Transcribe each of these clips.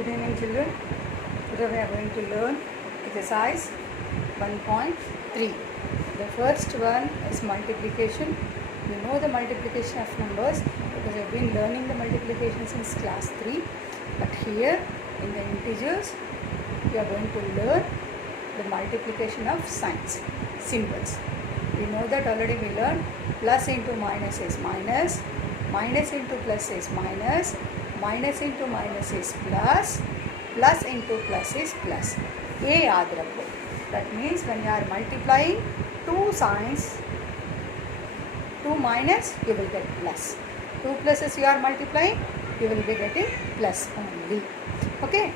Good evening, children. Today we are going to learn exercise 1.3. The first one is multiplication. You know the multiplication of numbers because you have been learning the multiplication since class 3. But here in the integers, you are going to learn the multiplication of signs, symbols. We know that already we learned plus into minus is minus, minus into plus is minus, minus into minus is plus, plus into plus is plus. A yaad rakho. That means when you are multiplying two signs, 2 minus, you will get plus. 2 pluses you are multiplying, you will be getting plus only. Okay.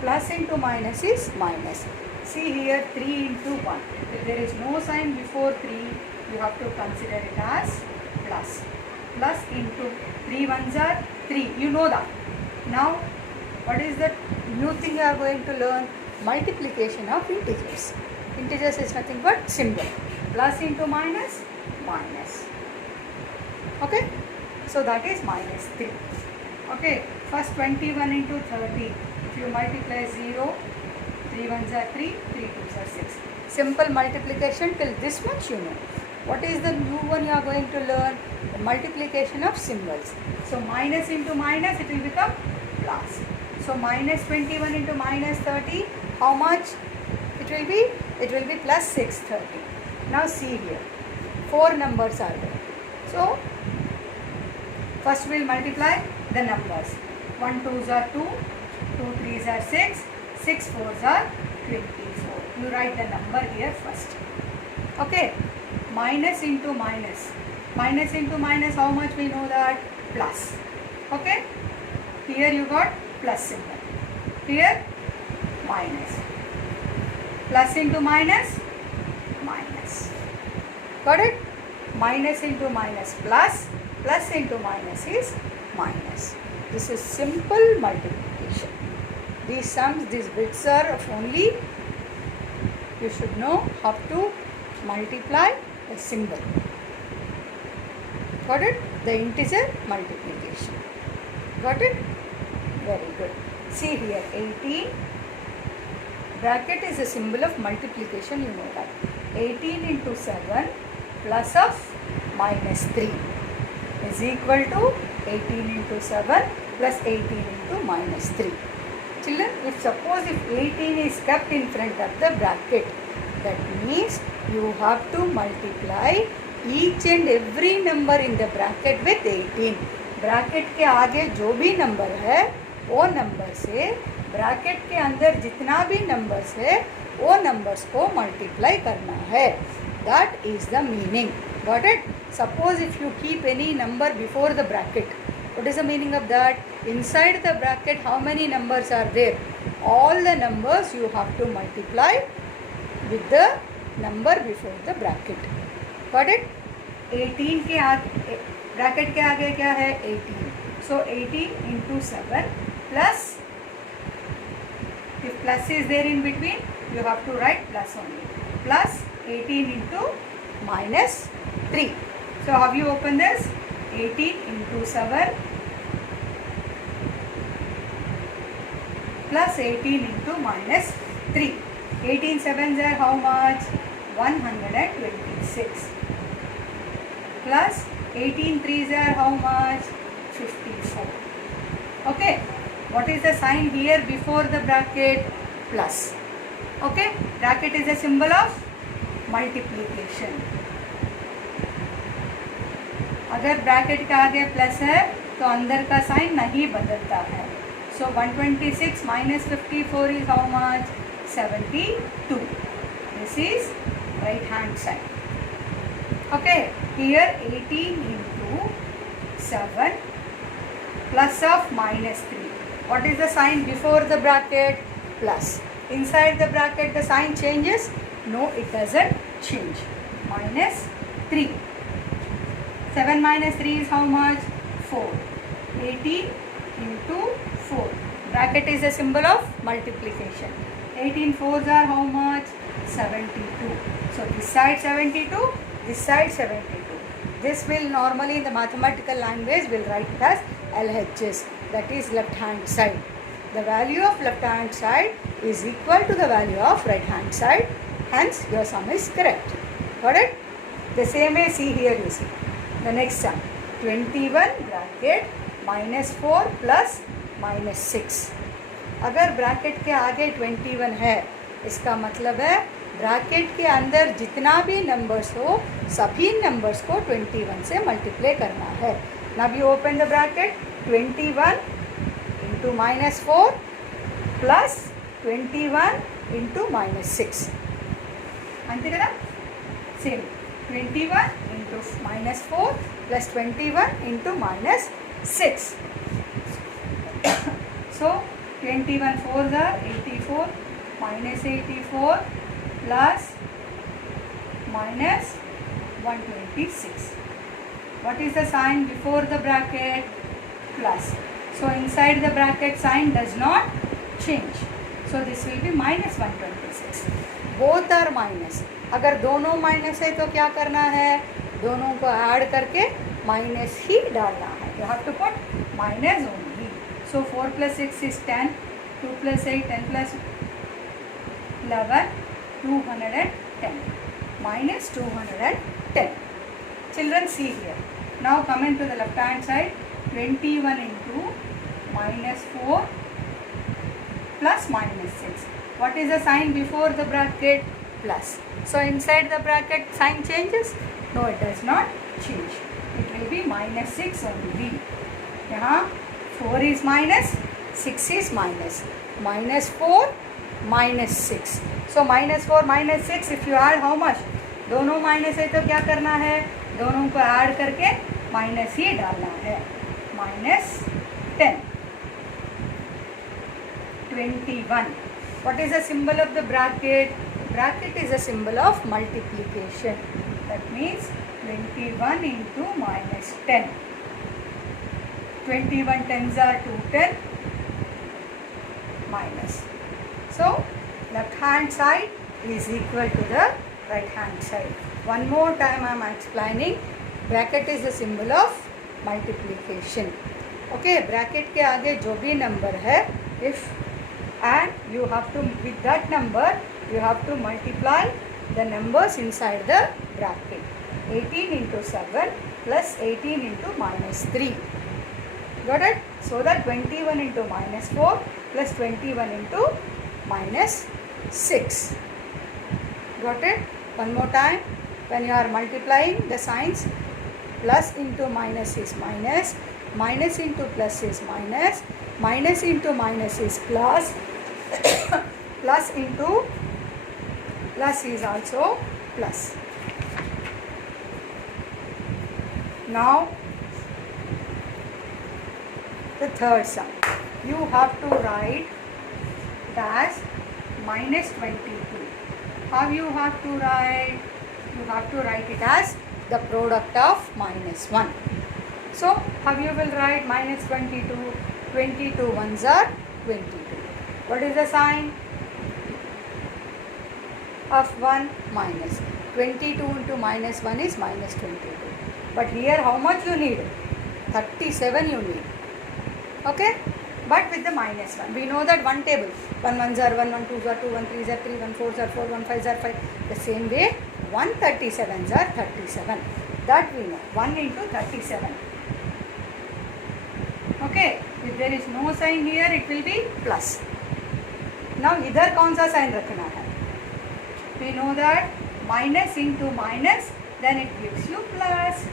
Plus into minus is minus. See here 3 into 1. If there is no sign before 3, you have to consider it as plus. Plus into 3 ones are 3. You know that. Now, what is the new thing you are going to learn? Multiplication of integers. Integers is nothing but symbol. Plus into minus, minus. Okay? So that is minus 3. Okay? First 21 into 30. If you multiply 0, 3 ones are 3, 3 twos are 6. Simple multiplication till this much you know. What is the new one you are going to learn? The multiplication of symbols. So minus into minus, it will become plus. So minus 21 into minus 30, how much it will be? It will be plus 630. Now see here, 4 numbers are there. So first we will multiply the numbers. 1 2s are 2, 2 3s are 6, 6 4s are 24. You write the number here first. Okay. Minus into minus. Minus into minus, how much we know that? Plus. Okay. Here you got plus symbol. Here minus. Plus into minus, minus. Got it? Minus into minus plus. Plus into minus is minus. This is simple multiplication. These sums, these bits are of only, you should know how to multiply a symbol. Got it? The integer multiplication. Got it? Very good. See here, 18. Bracket is a symbol of multiplication, you know that. 18 into 7 plus of minus 3 is equal to 18 into 7 plus 18 into minus 3. Children, if suppose if 18 is kept in front of the bracket, that means you have to multiply each and every number in the bracket with 18. Bracket के आगे जो भी number है वो number से bracket के अंदर जितना भी नंबर्स है वो नंबर्स को मल्टीप्लाई करना है. That is the meaning. Got it? Suppose if you keep any number before the bracket, what is the meaning of that? Inside the bracket, how many numbers are there? All the numbers you have to multiply with the number before the bracket. Got it? 18 के आगे bracket के आगे क्या है? 18. So 18 into 7 plus, if plus is there in between, you have to write plus only. Plus 18 into minus 3. So how you open this? 18 into 7 plus 18 into minus 3. 18 sevens are how much? 126. Plus 18 threes are how much? 54. Okay. What is the sign here before the bracket? Plus. Okay. Bracket is a symbol of multiplication. अगर bracket के आगे plus है तो अंदर का sign नहीं बदलता है. सो 126 minus 54 is how much? 72. This is right hand side. Okay, here 18 into 7 plus of minus 3. What is the sign before the bracket? Plus. Inside the bracket the sign changes? No, it doesn't change. Minus 3. 7 minus 3 is how much? 4. 18 into 4. Bracket is a symbol of multiplication. 18 4s are how much? 72. So this side 72, this side 72. This will normally in the mathematical language will write it as LHS, that is left hand side. the value of left hand side is equal to the value of right hand side. Hence, your sum is correct. Got it? The same way, see here, you see. The next sum. 21 bracket minus 4 plus minus 6. अगर bracket के आगे 21 है, इसका मतलब है bracket के अंदर जितना भी नंबर्स हो, सभी नंबर्स को 21 से मल्टीप्लाई करना है. Now you open the bracket. 21 into minus 4 plus 21 into minus 6. అంతే కదా? Same 21 into minus 4 plus 21 into minus 6. So 21 4s are 84 minus 84 plus minus 126. What is the sign before the bracket? Plus. So inside the bracket sign does not change. So this will be minus 126. Both are minus. अगर दोनों minus है तो क्या करना है? दोनों को add करके माइनस ही डालना है. You have to put minus only. So 4 plus 6 is 10. 2 plus 8, 10 plus 11, 210. Minus 210. Children, see here. Now coming to the left hand side. 21 into minus 4 plus minus 6. What is the sign before the bracket? Plus. So inside the bracket sign changes? No, it does not change. It will be minus 6 only. यहाँ 4 is minus, 6 is minus. Minus 4, minus 6. So minus 4, minus 6, if you add how much? दोनों minus है तो क्या करना है? दोनों को add करके माइनस ही डालना है. Minus 10. 21. What is the symbol of the bracket? Bracket is a symbol of multiplication. That means 21 into minus 10. 21 tens are 210 minus. So left hand side is equal to the right hand side. One more time I am explaining. Bracket is the symbol of multiplication. Okay, bracket के आगे जो भी number है, if and you have to, with that number you have to multiply the numbers inside the bracket. 18 into 7 plus 18 into minus 3. Got it? So that 21 into minus 4 plus 21 into minus 6. Got it? One more time. When you are multiplying the signs, plus into minus is minus, minus into plus is minus, minus into minus is plus, plus into plus is also plus. Now the third sum. You have to write it as minus 22. How you have to write? You have to write it as the product of minus 1. So how you will write minus 22? 22 ones are 22. What is the sign of 1? Minus. 22 into minus 1 is minus 22. But here how much you need? 37 you need. Okay? But with the minus 1. We know that one table. 1 1s are 1, 1 2s are 2, 1 3s are 3, 1 4s are 4, 1 5s are 5. The same way 137s are 37. That we know. 1 into 37. Okay? If there is no sign here, it will be plus. Now इधर कौन सा sign रखना है? We know that minus into minus, then it gives you plus.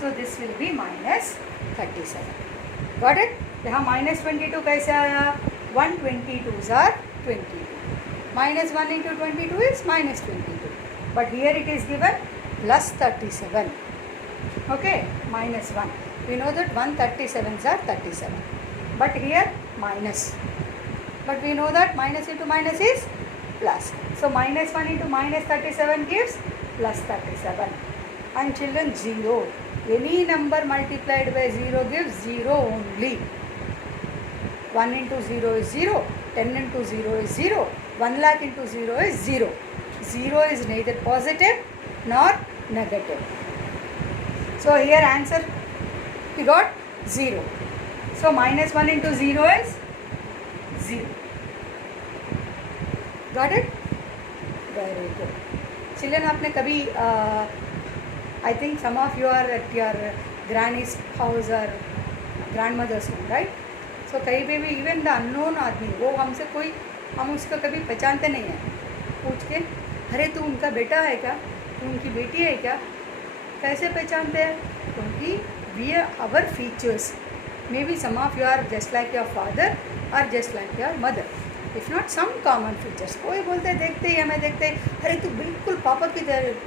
So this will be minus 37. Got it? यहाँ minus 22 कैसे आया? 122s are 22. Minus 1 into 22 is minus 22. But here it is given plus 37. Okay? Minus 1. We know that 137s are 37. But here minus. But we know that minus into minus is plus. So minus 1 into minus 37 gives plus 37. And children, 0. Any number multiplied by 0 gives 0 only. 1 into 0 is 0. 10 into 0 is 0. 1 lakh into 0 is 0. 0 is neither positive nor negative. So here answer we got 0. So minus 1 into 0 is 0. Got it? Very good. Children, आपने कभी I think some of you are at your granny's house or grandmother's home, right? So कहीं पे भी even the unknown आदमी, वो हमसे कोई, हम उसको कभी पहचानते नहीं हैं, पूछ के अरे तू उनका बेटा है क्या, तू उनकी बेटी है क्या, कैसे पहचानते हैं? क्योंकि we are our features, maybe some of you are just like your father और just like your mother, if not some common features. कोई बोलते हैं देखते ही हमें देखते ही अरे तू बिल्कुल पापा की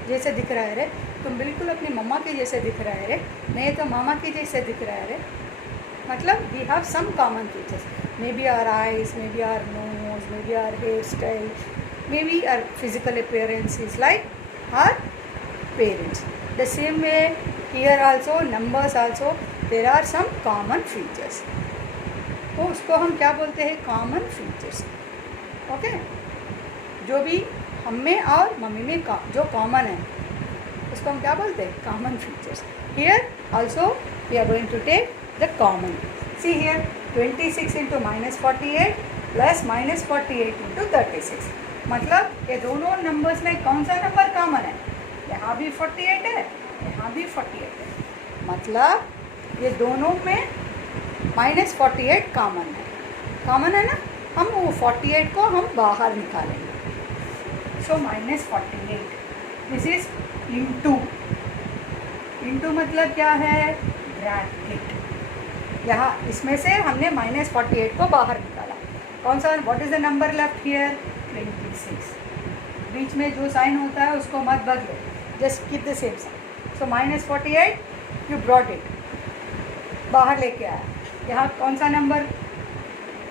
जैसे दिख रहा है रे, तुम बिल्कुल अपनी मम्मा की जैसे दिख रहा है रे, नहीं तो मामा की जैसे दिख रहा है रे. मतलब we have some common features, maybe our eyes, maybe our nose, maybe our hair style, maybe our physical appearance is like our parents. The same way here also, numbers also, there are some common features. तो उसको हम क्या बोलते हैं? Common features. Okay, जो भी हम में और मम्मी में जो कॉमन है उसको हम क्या बोलते हैं? Common features. Here also we are going to take the common. See here 26 into -48 plus -48 into 36. मतलब ये दोनों नंबर्स में कौन सा नंबर कॉमन है? यहाँ भी 48 है, यहाँ भी 48 है. मतलब ये दोनों में -48 कॉमन है. कॉमन है ना, हम वो 48 को हम बाहर निकालेंगे. सो -48 दिस इज इंटू. इंटू मतलब क्या है? ब्रैकेट. यहाँ इसमें से हमने -48 को बाहर निकाला. कौन सा? What is the number left here? 26. बीच में जो साइन होता है उसको मत बदलो, just keep the same sign. So -48 you brought it, बाहर लेके आया. यहाँ कौन सा नंबर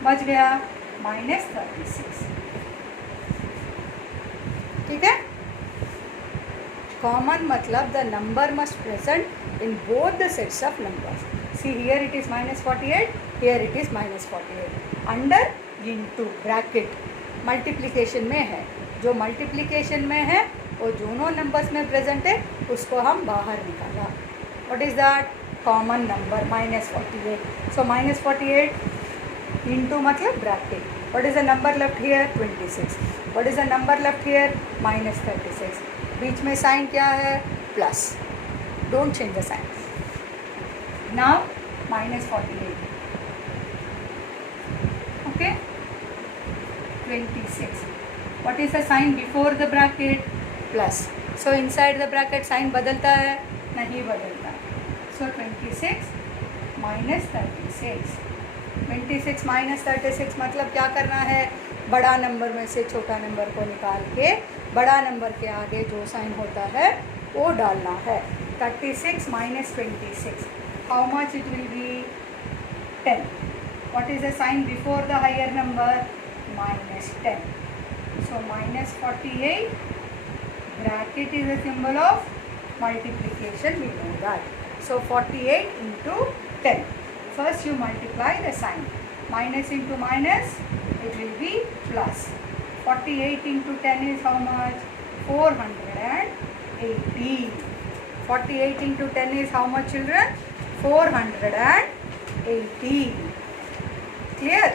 बच गया? -36. ठीक है. कॉमन मतलब the number must present in both the sets of numbers. See here it is -48, here it is -48. Under into bracket multiplication में है. जो मल्टीप्लिकेशन में है वो दोनों नंबर्स में प्रेजेंट है, उसको हम बाहर निकाला. What is that? Common number -48. So -48 into मतलब bracket. What is the number left here? 26. What is the number left here? -36. बीच में साइन क्या है? Plus. Don't change the sign. Now -48. Okay, 26. What is the sign before the bracket? Plus. So inside the bracket sign बदलता है? नहीं बदलता. So 26 minus 36. 26 minus 36 मतलब क्या करना है? बड़ा नंबर में से छोटा नंबर को निकाल के बड़ा नंबर के आगे जो साइन होता है वो डालना है. 36 minus 26. How much it will be? 10. What is the sign before the higher number? -10. So -48 bracket is a symbol of multiplication, we know that. So 48 into 10. First you multiply the sign. Minus into minus, it will be plus. 48 into 10 is how much? 480. 48 into 10 is how much, children? 480. Clear?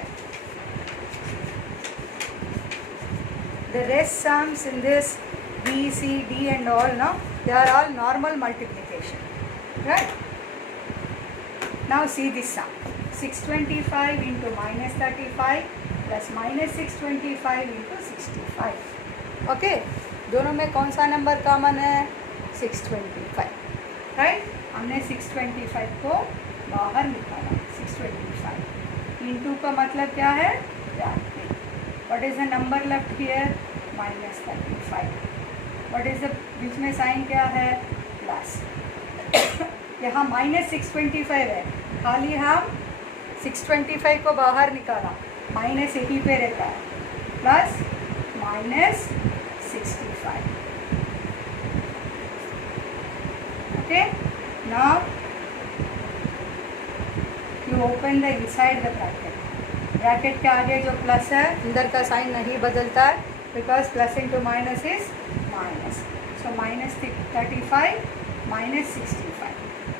The rest sums in this B, C, D and all, no? They are all normal multiplication. Right? Now see this sum. 625 into -35 plus -625 into 65. Okay? दोनों में कौन सा number common है? 625. Right? हमने 625 को बाहर निकाला. 625 into का मतलब क्या है? Bracket. What is the number left here? -35. What is the बीच में साइन क्या है? प्लस. यहाँ -625 है, खाली हम 625 को बाहर निकाला, माइनस यहीं पे रहता है, plus -65. Okay, now you open the inside the bracket. Bracket के आगे जो प्लस है अंदर का साइन नहीं बदलता है, because plus into minus is minus. So -35 -65.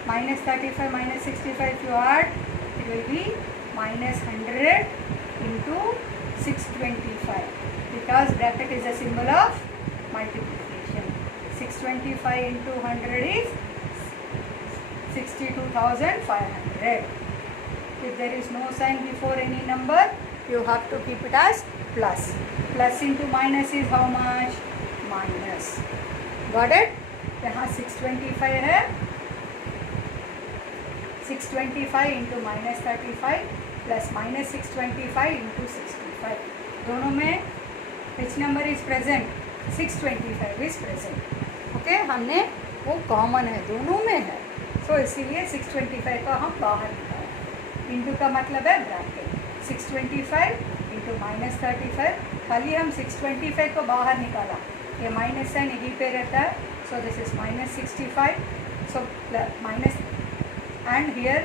-35 -65 you add, it will be -100 into 625 because bracket is a symbol of multiplication. 625 into 100 is 62,500. If there is no sign before any number, you have to keep it as plus. Plus into minus is how much? Minus. Got it? यहाँ 625 है, 625 into minus 35 plus minus 625 into 65. दोनों में which number is present? 625 is present. Okay, हमने वो common है, दोनों में है, सो इसीलिए 625 का हम बाहर निकालें. इंटू का मतलब है ब्रैकेट. 625 into minus 35. खाली हम 625 को बाहर निकाला, ये माइनस साइन यहीं पे रहता है, so this is minus 65. So minus and here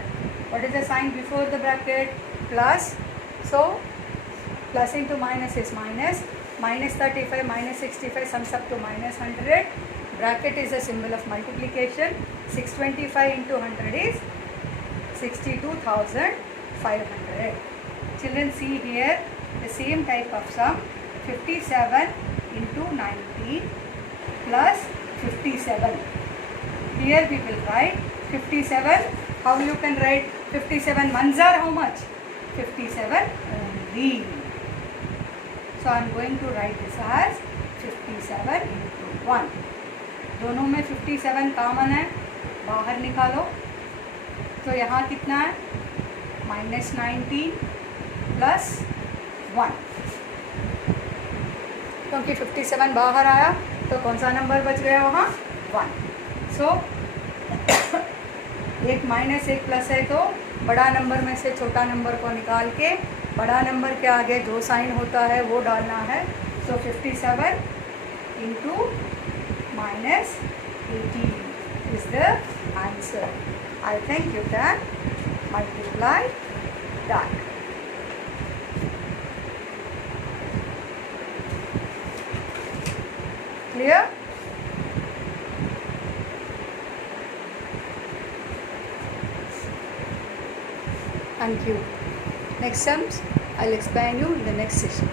what is the sign before the bracket? Plus. So plus into minus is minus. Minus 35 minus 65 sums up to minus 100. Bracket is a symbol of multiplication. 625 into 100 is 62,500. Children, see here the same type of sum. 57 into 19 plus 57. Here we will write 57. How you can write 57? Ones are how much? 57 only. So I am going to write this as 57 into 1. दोनों में 57 common है, बाहर निकालो. तो यहाँ कितना है? Minus 19 plus 1. क्योंकि 57 बाहर आया तो कौन सा नंबर बच गया वहाँ? 1. सो एक माइनस एक प्लस है तो बड़ा नंबर में से छोटा नंबर को निकाल के बड़ा नंबर के आगे जो साइन होता है वो डालना है. सो 57 into minus 18 is the answer. I think you can multiply that. Clear? Thank you. Next sums I'll explain you in the next session.